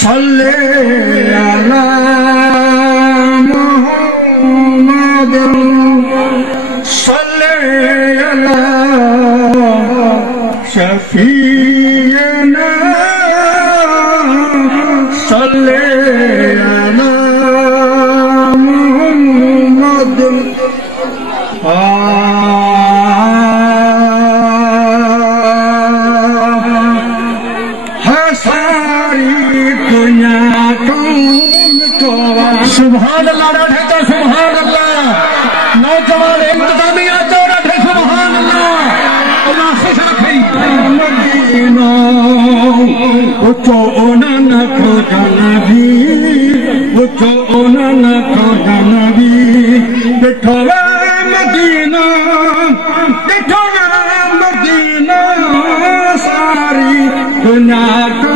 सल्ले अला मुहम्मद सल्ले अला शफीना सल्ले अला मुहम्मद सुभान अल्लाह रहता सुभान अल्लाह नौजवान इंतजामिया तो रहे सुभान अल्लाह अल्लाह खुश रखे मदीना उठो ओनन खोजा नबी उठो ओनन खोजा नबी बैठो मदीना बैठो मदीना सारी दुनिया को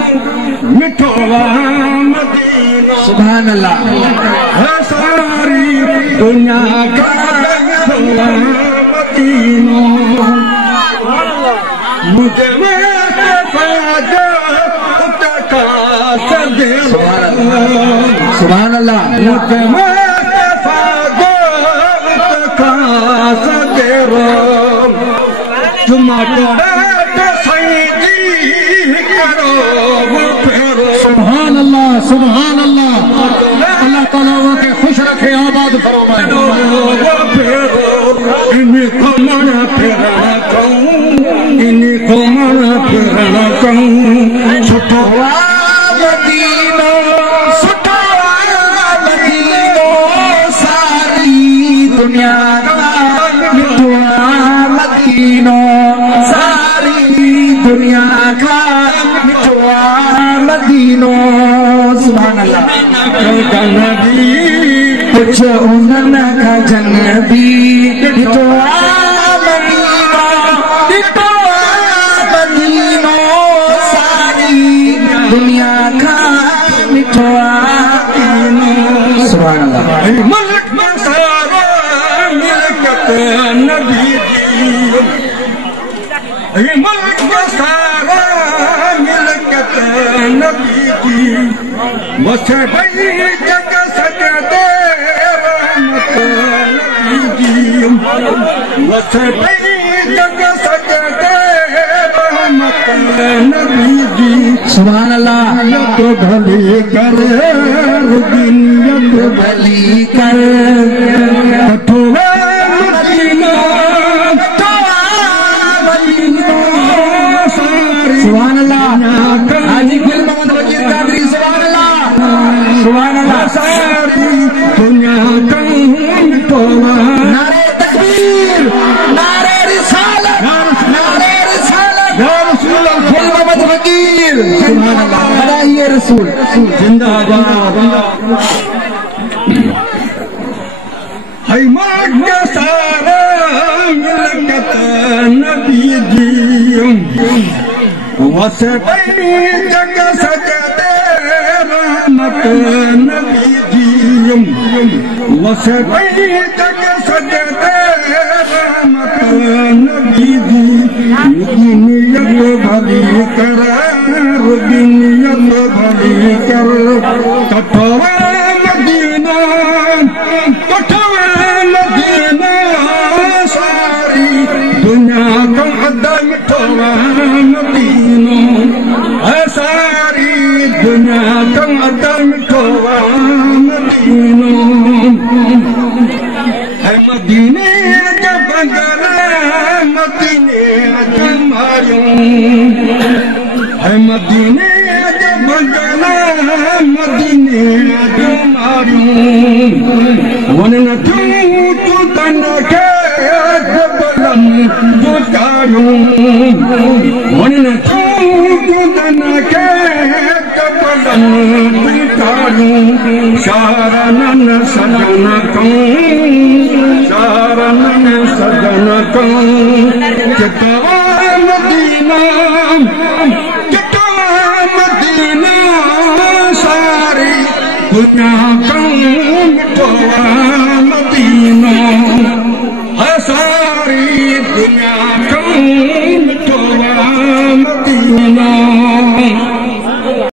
मिठो मदीना सुभान अल्लाह सारी दुनिया का मदीना मुझे सुभान अल्लाह मुझे जुम्मा सुभान अल्लाह सुभान अल्लाह अल्लाह ताला के खुश रखे आबाद फरमाए इनको मना फिरना कहूँ इनको मना फिरना कहूँ छुटो मदीना सुठा मदीनो सारी दुनिया का मिठुआ मदीनो सारी दुनिया का मिठुआ मदीनो सुभान अल्लाह नबी कुछ उन्नन का जनबी मिठुआ मदीनो मिठुआ मदीनो सारी दुनिया का मिठुआ सुभान अल्लाह मुल्क में सारा मिलकत नबी जी मुल्क में सारा मिलकत नबी जी मुझे भाई जग सजदे रहमत नबी जी मुझे भाई जग सजदे रहमत नबी जी सुभान अल्लाह तो भली कर रुबियत भली कर कठोरा मदीना सुभान अल्लाह हाजी गुल मोहम्मद वजीर कादरी सुभान अल्लाह सुभान अल्लाह सारी दुनिया टोला नारे तकबीर नारे रिसालत नारे रिसालत या रसूल गुल मोहम्मद वजीर सुभान अल्लाह बधाइए रसूल जिंदाबाद है मर्द सारा मिलकत नबी जी वसे बनी जग सजदे रहमत नबी जी वसे बनी जग सजदे रहमत नबी जी नियत भली कर रुबियत भली कर कठोरा मदीना कठोरा मदीना सारी दुनिया का अदम ठोरा मदीना है सारी दुनिया का अदम ठोरा मदीना है मदीने जब गले मदीने जब मायूं है मदीने जब गले मदीने जब मायूं वन न तू तन के बलम जुटायूं वन न तू तन के बलम जुटायूं शारनन सजन कहूँ शारनन सजन कहूँ कितना मदीना कितना मदीना सारी दुनिया कहूँ मिठुआ मदीना है